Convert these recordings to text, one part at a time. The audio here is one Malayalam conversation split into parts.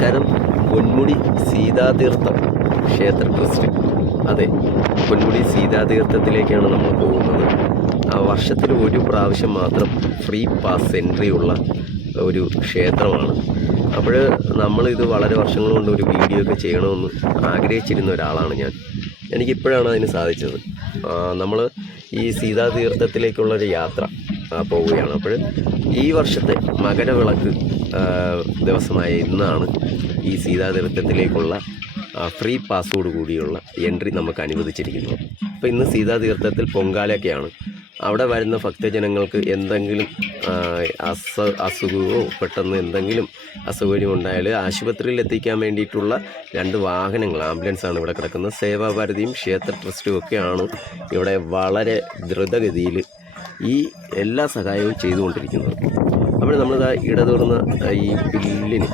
നമസ്കാരം. പൊന്മുടി സീതാതീർത്ഥം ക്ഷേത്ര ട്രസ്റ്റ്, അതെ, പൊന്മുടി സീതാതീർത്ഥത്തിലേക്കാണ് നമ്മൾ പോകുന്നത്. വർഷത്തിൽ ഒരു പ്രാവശ്യം മാത്രം ഫ്രീ പാസ് എൻട്രി ഉള്ള ഒരു ക്ഷേത്രമാണ്. അപ്പോൾ നമ്മളിത് വളരെ വർഷങ്ങൾ കൊണ്ട് ഒരു വീഡിയോ ഒക്കെ ചെയ്യണമെന്ന് ആഗ്രഹിച്ചിരുന്ന ഒരാളാണ് ഞാൻ. എനിക്കിപ്പോഴാണ് അതിന് സാധിച്ചത്. നമ്മൾ ഈ സീതാതീർത്ഥത്തിലേക്കുള്ളൊരു യാത്ര പോവുകയാണ്. അപ്പോൾ ഈ വർഷത്തെ മകരവിളക്ക് ദിവസമായ ഇന്നാണ് ഈ സീതാതീർത്ഥത്തിലേക്കുള്ള ഫ്രീ പാസോട് കൂടിയുള്ള എൻട്രി നമുക്ക് അനുവദിച്ചിരിക്കുന്നത്. അപ്പോൾ ഇന്ന് സീതാതീർത്ഥത്തിൽ പൊങ്കാലയൊക്കെയാണ്. അവിടെ വരുന്ന ഭക്തജനങ്ങൾക്ക് എന്തെങ്കിലും അസുഖമോ പെട്ടെന്ന് എന്തെങ്കിലും അസൗകര്യം ഉണ്ടായാൽ ആശുപത്രിയിൽ എത്തിക്കാൻ വേണ്ടിയിട്ടുള്ള 2 വാഹനങ്ങൾ, ആംബുലൻസാണ് ഇവിടെ കിടക്കുന്നത്. സേവാഭാരതിയും ക്ഷേത്ര ട്രസ്റ്റും ഒക്കെയാണ് ഇവിടെ വളരെ ദ്രുതഗതിയിൽ ഈ എല്ലാ സഹായവും ചെയ്തുകൊണ്ടിരിക്കുന്നത്. അപ്പോൾ നമ്മളിതാ ഇടതൂർന്ന ഈ പുല്ലിന്,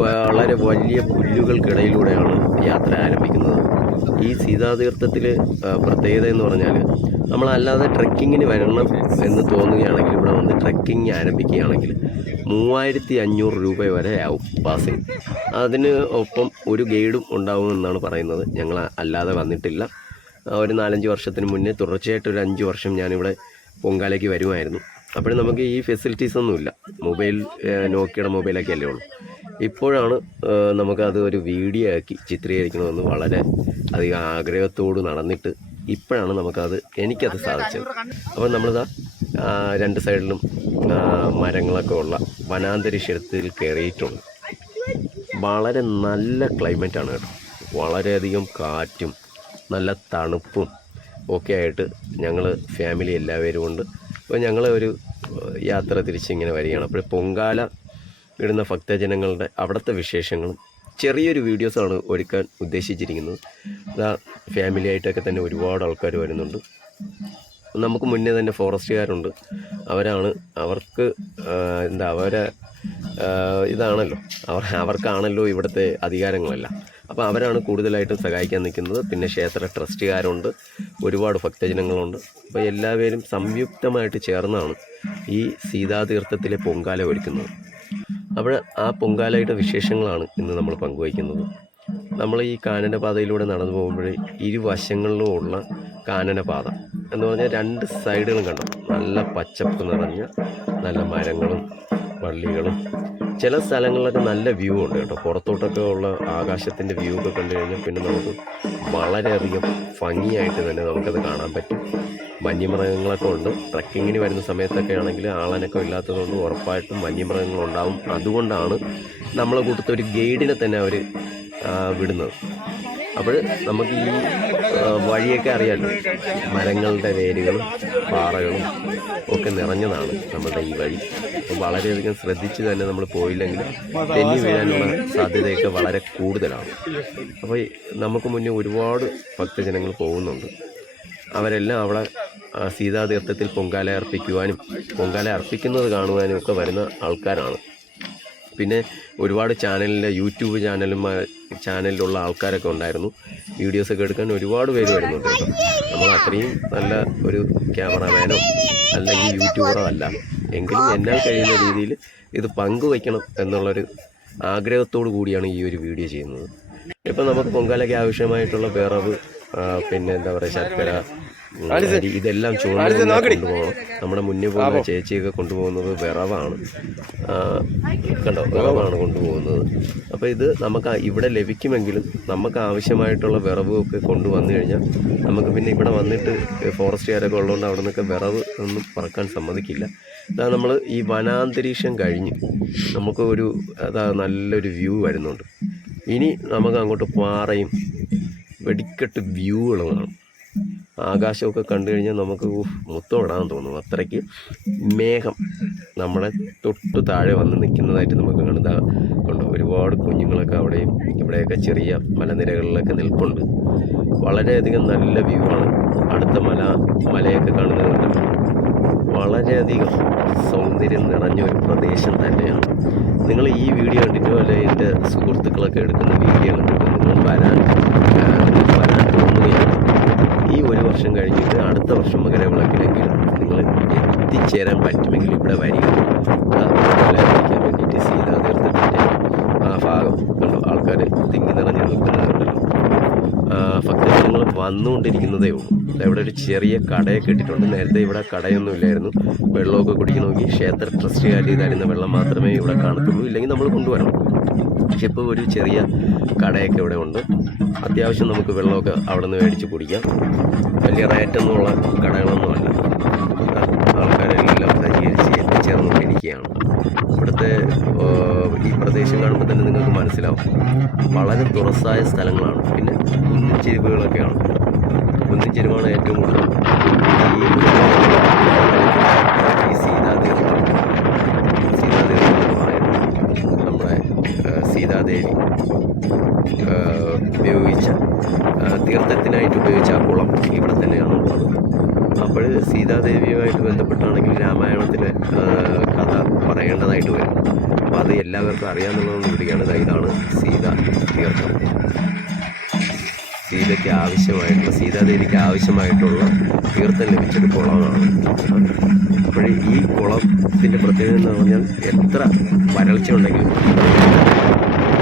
വളരെ വലിയ പുല്ലുകൾക്കിടയിലൂടെയാണ് യാത്ര ആരംഭിക്കുന്നത്. ഈ സീതാതീർത്ഥത്തിൽ പ്രത്യേകത എന്ന് പറഞ്ഞാൽ, നമ്മളല്ലാതെ ട്രെക്കിങ്ങിന് വരണം എന്ന് തോന്നുകയാണെങ്കിൽ ഇവിടെ വന്ന് ട്രെക്കിങ് ആരംഭിക്കുകയാണെങ്കിൽ 3500 രൂപ വരെ ആവും പാസിങ്. അതിന് ഒപ്പം ഒരു ഗൈഡും ഉണ്ടാവുമെന്നാണ് പറയുന്നത്. ഞങ്ങൾ അല്ലാതെ വന്നിട്ടില്ല. ഒരു 4-5 വർഷത്തിന് മുന്നേ തുടർച്ചയായിട്ട് ഒരു 5 വർഷം ഞാനിവിടെ പൊങ്കാലയ്ക്ക് വരുമായിരുന്നു. അപ്പോൾ നമുക്ക് ഈ ഫെസിലിറ്റീസൊന്നുമില്ല. നോക്കിയുടെ മൊബൈലൊക്കെ അല്ലേ ഉള്ളൂ. ഇപ്പോഴാണ് നമുക്കത് ഒരു വീഡിയോ ആക്കി ചിത്രീകരിക്കണമെന്ന് വളരെ അധികം ആഗ്രഹത്തോട് നടന്നിട്ട് ഇപ്പോഴാണ് എനിക്കത് സാധിച്ചത്. അപ്പോൾ നമ്മളിതാ 2 സൈഡിലും മരങ്ങളൊക്കെ ഉള്ള വനാന്തരീക്ഷത്തിൽ കയറിയിട്ടുണ്ട്. വളരെ നല്ല ക്ലൈമറ്റാണ് കേട്ടോ. വളരെയധികം കാറ്റും നല്ല തണുപ്പും ഒക്കെ ആയിട്ട് ഞങ്ങൾ ഫാമിലി എല്ലാവരും ഉണ്ട്. അപ്പോൾ ഞങ്ങൾ ഒരു യാത്ര തിരിച്ചിങ്ങനെ വരികയാണ്. അപ്പോൾ പൊങ്കാല ഇടുന്ന ഭക്തജനങ്ങളുടെ അവിടുത്തെ വിശേഷങ്ങളും ചെറിയൊരു വീഡിയോസാണ് ഒരുക്കാൻ ഉദ്ദേശിച്ചിരിക്കുന്നത്. ഫാമിലി ആയിട്ടൊക്കെ തന്നെ ഒരുപാട് ആൾക്കാർ വരുന്നുണ്ട്. നമുക്ക് മുന്നേ തന്നെ ഫോറസ്റ്റുകാരുണ്ട്. അവർക്ക് ഇതാണല്ലോ, അവർക്കാണല്ലോ ഇവിടുത്തെ അധികാരങ്ങളെല്ലാം. അപ്പോൾ അവരാണ് കൂടുതലായിട്ട് സഹായിക്കാൻ നിൽക്കുന്നത്. പിന്നെ ക്ഷേത്ര ട്രസ്റ്റുകാരുണ്ട്, ഒരുപാട് ഭക്തജനങ്ങളുണ്ട്. അപ്പോൾ എല്ലാവരും സംയുക്തമായിട്ട് ചേർന്നാണ് ഈ സീതാതീർത്ഥത്തിലെ പൊങ്കാല ഒരുക്കുന്നത്. അപ്പോൾ ആ പൊങ്കാലയുടെ വിശേഷങ്ങളാണ് ഇന്ന് നമ്മൾ പങ്കുവയ്ക്കുന്നത്. നമ്മൾ ഈ കാനനപാതയിലൂടെ നടന്നു പോകുമ്പോൾ ഇരുവശങ്ങളിലുമുള്ള കാനനപാത എന്ന് പറഞ്ഞാൽ 2 സൈഡുകളും കണ്ടോ, നല്ല പച്ചപ്പ് നിറഞ്ഞ നല്ല മരങ്ങളും പള്ളികളും. ചില സ്ഥലങ്ങളിലൊക്കെ നല്ല വ്യൂ ഉണ്ട് കേട്ടോ. പുറത്തോട്ടൊക്കെ ഉള്ള ആകാശത്തിൻ്റെ വ്യൂ ഒക്കെ കണ്ടു കഴിഞ്ഞാൽ പിന്നെ നമുക്ക് വളരെയധികം ഭംഗിയായിട്ട് തന്നെ നമുക്കത് കാണാൻ പറ്റും. വന്യമൃഗങ്ങളൊക്കെ ഉണ്ട്. ട്രക്കിങ്ങിന് വരുന്ന സമയത്തൊക്കെ ആണെങ്കിൽ ആളനക്കം ഇല്ലാത്തതുകൊണ്ട് ഉറപ്പായിട്ടും വന്യമൃഗങ്ങളുണ്ടാവും. അതുകൊണ്ടാണ് നമ്മളെ കൂട്ടത്തെ ഒരു ഗൈഡിനെ തന്നെ അവർ വിടുന്നത്. അപ്പോൾ നമുക്ക് ഈ വഴിയൊക്കെ അറിയാമല്ലോ, മരങ്ങളുടെ വേരുകളും പാറകളും ഒക്കെ നിറഞ്ഞതാണ് നമ്മളുടെ ഈ വഴി. അപ്പോൾ വളരെയധികം ശ്രദ്ധിച്ച് തന്നെ നമ്മൾ പോയില്ലെങ്കിൽ തെന്നി വീഴാനുള്ള സാധ്യതയൊക്കെ വളരെ കൂടുതലാണ്. അപ്പോൾ നമുക്ക് മുന്നേ ഒരുപാട് ഭക്തജനങ്ങൾ പോകുന്നുണ്ട്. അവരെല്ലാം അവിടെ സീതാതീർത്ഥത്തിൽ പൊങ്കാല അർപ്പിക്കുവാനും പൊങ്കാല അർപ്പിക്കുന്നത് കാണുവാനും ഒക്കെ വരുന്ന ആൾക്കാരാണ്. പിന്നെ ഒരുപാട് യൂട്യൂബ് ചാനലിലുള്ള ആൾക്കാരൊക്കെ ഉണ്ടായിരുന്നു. വീഡിയോസൊക്കെ എടുക്കാൻ ഒരുപാട് പേര് വരുന്നുണ്ട് കേട്ടോ. നമ്മൾ അത്രയും നല്ല ഒരു ക്യാമറാമാനോ അല്ലെങ്കിൽ യൂട്യൂബറോ അല്ല, എങ്കിലും എന്നാൽ കഴിയുന്ന രീതിയിൽ ഇത് പങ്കുവയ്ക്കണം എന്നുള്ളൊരു ആഗ്രഹത്തോടു കൂടിയാണ് ഈ ഒരു വീഡിയോ ചെയ്യുന്നത്. ഇപ്പം നമുക്ക് പൊങ്കാലയ്ക്ക് ആവശ്യമായിട്ടുള്ള വിറവ്, പിന്നെ ശർക്കര, ഇതെല്ലാം ചുവന്ന് കൊണ്ടുപോകണം. നമ്മുടെ മുന്നേ പോകുന്ന ചേച്ചിയൊക്കെ കൊണ്ടുപോകുന്നത് വിറവാണ്. വിറവാണ് കൊണ്ടുപോകുന്നത്. അപ്പോൾ ഇത് നമുക്ക് ഇവിടെ ലഭിക്കുമെങ്കിലും നമുക്ക് ആവശ്യമായിട്ടുള്ള വിറവൊക്കെ കൊണ്ടുവന്നു കഴിഞ്ഞാൽ നമുക്ക് പിന്നെ ഇവിടെ വന്നിട്ട് ഫോറസ്റ്റുകാരൊക്കെ ഉള്ളതുകൊണ്ട് അവിടെ നിന്നൊക്കെ വിറവ് ഒന്നും പറക്കാൻ സമ്മതിക്കില്ല. നമ്മൾ ഈ വനാന്തരീക്ഷം കഴിഞ്ഞ് നമുക്ക് നല്ലൊരു വ്യൂ വരുന്നുണ്ട്. ഇനി നമുക്ക് അങ്ങോട്ട് പാറയും വെടിക്കെട്ട് വ്യൂകളുമാണ്. ആകാശമൊക്കെ കണ്ടു കഴിഞ്ഞാൽ നമുക്ക് മുത്തമിടാൻ തോന്നും. അത്രയ്ക്ക് മേഘം നമ്മളെ തൊട്ട് താഴെ വന്ന് നിൽക്കുന്നതായിട്ട് നമുക്ക് കൊണ്ട് ഒരുപാട് കുഞ്ഞുങ്ങളൊക്കെ അവിടെയും ഇവിടെയൊക്കെ ചെറിയ മലനിരകളിലൊക്കെ നിൽപ്പുണ്ട്. വളരെയധികം നല്ല വ്യൂ ആണ്. അടുത്ത മലയൊക്കെ കാണുന്നത് വളരെയധികം സൗന്ദര്യം നിറഞ്ഞ ഒരു പ്രദേശം തന്നെയാണ്. നിങ്ങൾ ഈ വീഡിയോ കണ്ടിട്ടോ അല്ലെങ്കിൽ എൻ്റെ സുഹൃത്തുക്കളൊക്കെ എടുക്കുന്ന വീഡിയോ കണ്ടിട്ടോ നിങ്ങൾ വരാൻ തോന്നുകയാണ്. ഈ ഒരു വർഷം കഴിഞ്ഞിട്ട് അടുത്ത വർഷം മകരവിളക്കിലെങ്കിലും നിങ്ങൾ എത്തിച്ചേരാൻ പറ്റുമെങ്കിൽ ഇവിടെ വരിക. വേണ്ടിയിട്ട് സീതാതീർത്ഥത്തിൻ്റെ ആ ഭാഗം കണ്ടോ ആൾക്കാർ തിങ്ങി നിറഞ്ഞ് നിൽക്കുന്നതുണ്ടല്ലോ. ഭക്തജനങ്ങൾ വന്നുകൊണ്ടിരിക്കുന്നതേ ഉള്ളൂ. ഇവിടെ ഒരു ചെറിയ കടയൊക്കെ ഇട്ടിട്ടുണ്ട്. നേരത്തെ ഇവിടെ കടയൊന്നും ഇല്ലായിരുന്നു. വെള്ളമൊക്കെ കുടിക്കണമെങ്കിൽ ക്ഷേത്ര ട്രസ്റ്റുകാർ തരുന്ന വെള്ളം മാത്രമേ ഇവിടെ കാണത്തുള്ളൂ, ഇല്ലെങ്കിൽ നമ്മൾ കൊണ്ടുവരണം. പക്ഷെ ഇപ്പോൾ ഒരു ചെറിയ കടയൊക്കെ ഇവിടെ ഉണ്ട്. അത്യാവശ്യം നമുക്ക് വെള്ളമൊക്കെ അവിടെ നിന്ന് മേടിച്ച് കുടിക്കാം. വലിയ റേറ്റൊന്നുമുള്ള കടകളൊന്നുമല്ല. ആൾക്കാരെല്ലാം സജ്ജീകരിച്ച് എത്തിച്ചേർന്നുകൊണ്ടിരിക്കുകയാണ്. ഇവിടുത്തെ ഈ പ്രദേശം കാണുമ്പോൾ തന്നെ നിങ്ങൾക്ക് മനസ്സിലാവും, വളരെ തുറസായ സ്ഥലങ്ങളാണ്. പിന്നെ കുന്നിൻ ചെരുവുകളൊക്കെയാണ്. കുന്നിൻ ചെരുവാണ് ഏറ്റവും കൂടുതൽ ഈ സീതാദേവി എന്ന് പറയുന്നത്. നമ്മുടെ സീതാദേവി ഉപയോഗിച്ച തീർത്ഥത്തിനായിട്ട് ഉപയോഗിച്ച ആ കുളം ഇവിടെ തന്നെയാണ് ഉള്ളത്. അപ്പോൾ സീതാദേവിയുമായിട്ട് ബന്ധപ്പെട്ടാണെങ്കിൽ രാമായണത്തിലെ കഥ പറയേണ്ടതായിട്ട് വരും. അപ്പോൾ അത് എല്ലാവർക്കും അറിയാമെന്നുള്ളത് കൂടിയാണ്. ഇതാണ് സീതാ തീർത്ഥം. സീതാദേവിക്ക് ആവശ്യമായിട്ടുള്ള തീർത്ഥം ലഭിച്ചൊരു കുളമാണ്. അപ്പോൾ ഈ കുളത്തിൻ്റെ പ്രത്യേകത എന്ന് പറഞ്ഞാൽ എത്ര വരൾച്ച ഉണ്ടെങ്കിലും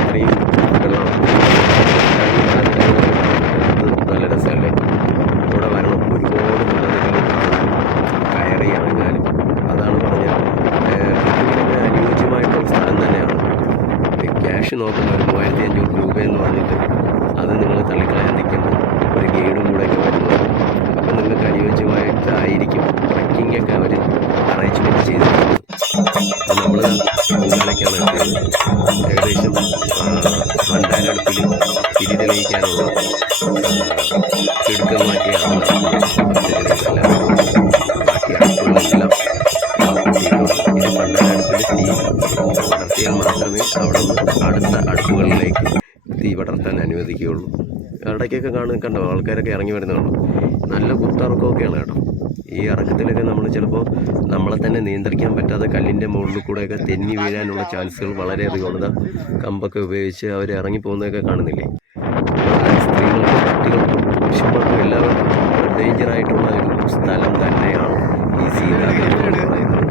ഇത്രയും വെള്ളമാണ്. നല്ല രസമല്ലേ? ഇവിടെ വരണം. ഒരുപാട് മലനിരകൾ കയറി ഇറങ്ങാനും. അതാണ് പറഞ്ഞത്, അനുയോജ്യമായിട്ടുള്ള സ്ഥലം തന്നെയാണ്. ക്യാഷ് നോക്കുമ്പോൾ 3500 രൂപയെന്ന് പറഞ്ഞിട്ട് അത് നിങ്ങൾ തള്ളിക്കളയാൻ നിൽക്കേണ്ട. ഒരു ഗൈഡും കൂടെയൊക്കെ വരുന്നത്. അപ്പം നിങ്ങൾക്ക് അനുയോജ്യമായിട്ടായിരിക്കും ട്രക്കിങ്ങൊക്കെ അവർ അറേഞ്ച്മെൻറ്റ് ചെയ്തിട്ടുണ്ട്. നമ്മൾ പൊങ്കാലയ്ക്കാണ് എത്തിയത്. ഏകദേശം ഭണ്ഡാരടുപ്പിൽ തിരി തെളിയിക്കാനുള്ള തിടുക്കങ്ങളൊക്കെയാണ് എല്ലാവരും. ബാക്കി അടുപ്പുകളെല്ലാം ഇത് ഭണ്ഡാരടുപ്പിൽ തീ പടർത്തിയാൽ മാത്രമേ അവിടെ നിന്ന് അടുത്ത അടുപ്പുകളിലേക്ക് തീ പടർത്താൻ അനുവദിക്കുകയുള്ളൂ. ഇടയ്ക്കൊക്കെ കണ്ടോ ആൾക്കാരൊക്കെ ഇറങ്ങി വരുന്നതാണോ. നല്ല കുത്തിറക്കമൊക്കെയാണ് കേട്ടോ. ഈ ഇറക്കത്തിലൊക്കെ നമ്മൾ ചിലപ്പോൾ നമ്മളെ തന്നെ നിയന്ത്രിക്കാൻ പറ്റാതെ കല്ലിൻ്റെ മുകളിൽ കൂടെയൊക്കെ തെന്നി വീഴാനുള്ള ചാൻസുകൾ വളരെയധികമാണ്. കമ്പൊക്കെ ഉപയോഗിച്ച് അവർ ഇറങ്ങിപ്പോകുന്നതൊക്കെ കാണുന്നില്ലേ. സ്ത്രീകൾക്കും കുട്ടികൾക്കും പുരുഷന്മാർക്കും എല്ലാവർക്കും ഡേഞ്ചറായിട്ടുള്ള ഒരു സ്ഥലം തന്നെയാണ് ഈ സീതാദേവി എന്ന് പറയുന്നത്.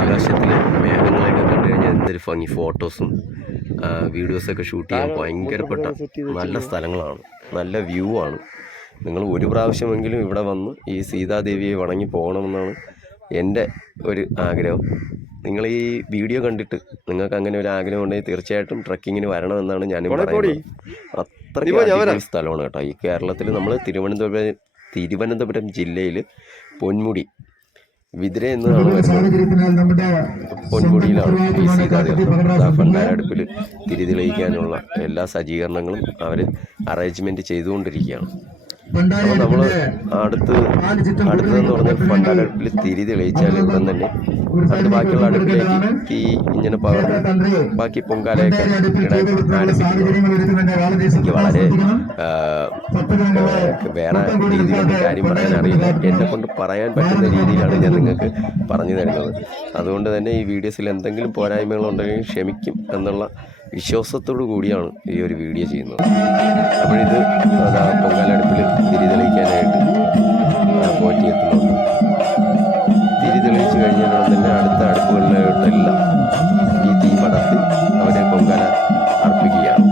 ആകാശത്തിൽ മേഘങ്ങളെയൊക്കെ കണ്ടു കഴിഞ്ഞാൽ എന്തൊരു ഭംഗി. ഫോട്ടോസും വീഡിയോസൊക്കെ ഷൂട്ട് ചെയ്യാൻ ഭയങ്കരപ്പെട്ട നല്ല സ്ഥലങ്ങളാണ്. നല്ല വ്യൂ ആണ്. നിങ്ങൾ ഒരു പ്രാവശ്യമെങ്കിലും ഇവിടെ വന്ന് ഈ സീതാദേവിയെ വണങ്ങി പോകണമെന്നാണ് എൻ്റെ ഒരു ആഗ്രഹം. നിങ്ങൾ ഈ വീഡിയോ കണ്ടിട്ട് നിങ്ങൾക്ക് അങ്ങനെ ഒരു ആഗ്രഹം ഉണ്ടെങ്കിൽ തീർച്ചയായിട്ടും ട്രക്കിങ്ങിന് വരണമെന്നാണ് ഞാനും പറയുന്നത്. അത്രയ്ക്ക് സ്ഥലമാണ് കേട്ടോ. ഈ കേരളത്തിൽ നമ്മൾ തിരുവനന്തപുരം ജില്ലയിൽ പൊന്മുടി വിതിര എന്നാണ് വരുന്നത്. പൊന്മുടിയിലാണ് ഈ സീതാദേവി. ഭണ്ഡാരടുപ്പിൽ തിരി തെളിയിക്കാനുള്ള എല്ലാ സജ്ജീകരണങ്ങളും അവർ അറേഞ്ച്മെൻറ്റ് ചെയ്തുകൊണ്ടിരിക്കുകയാണ്. അപ്പോൾ നമ്മൾ അടുത്തതെന്ന് പറഞ്ഞാൽ ഭണ്ഡാരടുപ്പിൽ തിരി തെളിയിച്ചാൽ ഉടൻ തന്നെ അടുത്ത് ബാക്കിയുള്ള അടുപ്പിലേക്ക് തീ ഇങ്ങനെ പകർന്ന് ബാക്കി പൊങ്കാലയൊക്കെ എനിക്ക് വളരെ വേറെ രീതിയിലൊന്നും കാര്യം പറയാൻ അറിയില്ല. എന്നെ കൊണ്ട് പറയാൻ പറ്റുന്ന രീതിയിലാണ് ഞാൻ നിങ്ങൾക്ക് പറഞ്ഞു തരുന്നത്. അതുകൊണ്ട് തന്നെ ഈ വീഡിയോസിൽ എന്തെങ്കിലും പോരായ്മകളുണ്ടെങ്കിൽ ക്ഷമിക്കും എന്നുള്ള വിശ്വാസത്തോടു കൂടിയാണ് ഈ ഒരു വീഡിയോ ചെയ്യുന്നത്. അപ്പോഴിത് പൊങ്കാലടുപ്പിൽ തിരി തെളിയിക്കാനായിട്ട് പോറ്റിയെത്തുന്നുണ്ട്. തിരി തെളിയിച്ച് കഴിഞ്ഞാൽ തന്നെ അടുത്ത അടുപ്പുകളിലോട്ടെല്ലാം ഈ തീ പടർത്തി അവരെ പൊങ്കാല അർപ്പിക്കുകയാണ്.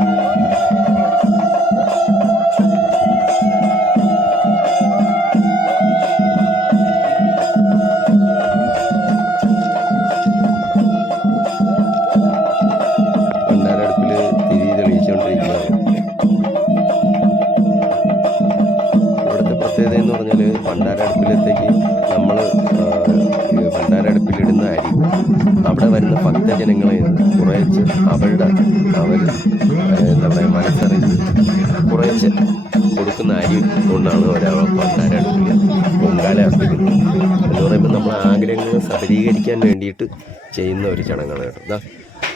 ഭണ്ഡാരടുപ്പിൽ തിരി തെളിയിച്ചുകൊണ്ടിരിക്കുകയാണ്. ഇവിടുത്തെ പ്രത്യേകത എന്ന് പറഞ്ഞാൽ ഭണ്ഡാരടുപ്പിലത്തേക്ക് നമ്മൾ ഭണ്ഡാരടുപ്പിലിടുന്ന അരി അവിടെ വരുന്ന ഭക്തജനങ്ങളെ കുറേച്ച് അവർ എന്താ പറയുക മനസ്സറിഞ്ഞ് കുറേച്ച് കൊടുക്കുന്ന അരി കൊണ്ടാണ് ഒരാൾ ഭണ്ഡാരടുപ്പിൽ പൊങ്കാല അർപ്പിക്കുന്നത്. എന്ന് പറയുമ്പോൾ നമ്മൾ ആഗ്രഹങ്ങൾ സബലീകരിക്കാൻ വേണ്ടിയിട്ട് ചെയ്യുന്ന ഒരു ചടങ്ങാണ് കേട്ടോ. ഇതാ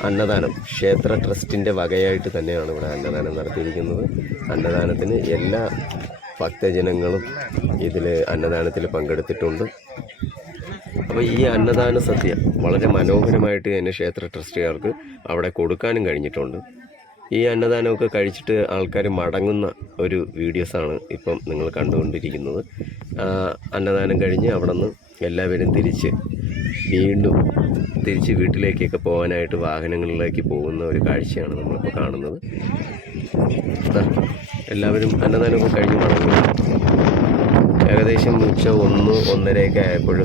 അന്നദാനം ക്ഷേത്ര ട്രസ്റ്റിൻ്റെ വകയായിട്ട് തന്നെയാണ് ഇവിടെ അന്നദാനം നടത്തിയിരിക്കുന്നത്. അന്നദാനത്തിന് എല്ലാ ഭക്തജനങ്ങളും ഇതിൽ അന്നദാനത്തിൽ പങ്കെടുത്തിട്ടുണ്ട്. അപ്പോൾ ഈ അന്നദാന സദ്യ വളരെ മനോഹരമായിട്ട് തന്നെ ക്ഷേത്ര ട്രസ്റ്റുകാർക്ക് അവിടെ കൊടുക്കാനും കഴിഞ്ഞിട്ടുണ്ട്. ഈ അന്നദാനമൊക്കെ കഴിച്ചിട്ട് ആൾക്കാർ മടങ്ങുന്ന ഒരു വീഡിയോസാണ് ഇപ്പം നിങ്ങൾ കണ്ടുകൊണ്ടിരിക്കുന്നത്. അന്നദാനം കഴിഞ്ഞ് അവിടെ നിന്ന് എല്ലാവരും തിരിച്ച് വീണ്ടും തിരിച്ച് വീട്ടിലേക്കൊക്കെ പോകാനായിട്ട് വാഹനങ്ങളിലേക്ക് പോകുന്ന ഒരു കാഴ്ചയാണ് നമ്മളിപ്പോൾ കാണുന്നത്. എല്ലാവരും അന്നദാനമൊക്കെ കഴിഞ്ഞ് മടങ്ങുന്നു. ഏകദേശം ഉച്ച 1-1:30 ആയപ്പോൾ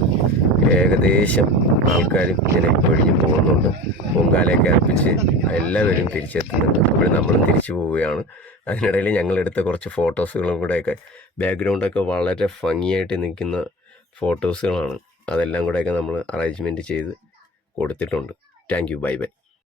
ഏകദേശം ആൾക്കാരും ഇങ്ങനെ ഒഴിഞ്ഞു പോകുന്നുണ്ട്. പൊങ്കാലയൊക്കെ അർപ്പിച്ച് എല്ലാവരും തിരിച്ചെത്തുന്നുണ്ട്. അപ്പോൾ നമ്മളും തിരിച്ചു പോവുകയാണ്. അതിനിടയിൽ ഞങ്ങളെടുത്ത കുറച്ച് ഫോട്ടോസുകളും കൂടെയൊക്കെ ബാക്ക്ഗ്രൗണ്ടൊക്കെ വളരെ ഭംഗിയായിട്ട് നിൽക്കുന്ന ഫോട്ടോസുകളാണ്. അതെല്ലാം കൂടെയൊക്കെ നമ്മൾ അറേഞ്ച്മെൻറ്റ് ചെയ്ത് കൊടുത്തിട്ടുണ്ട്. Thank you. Bye bye.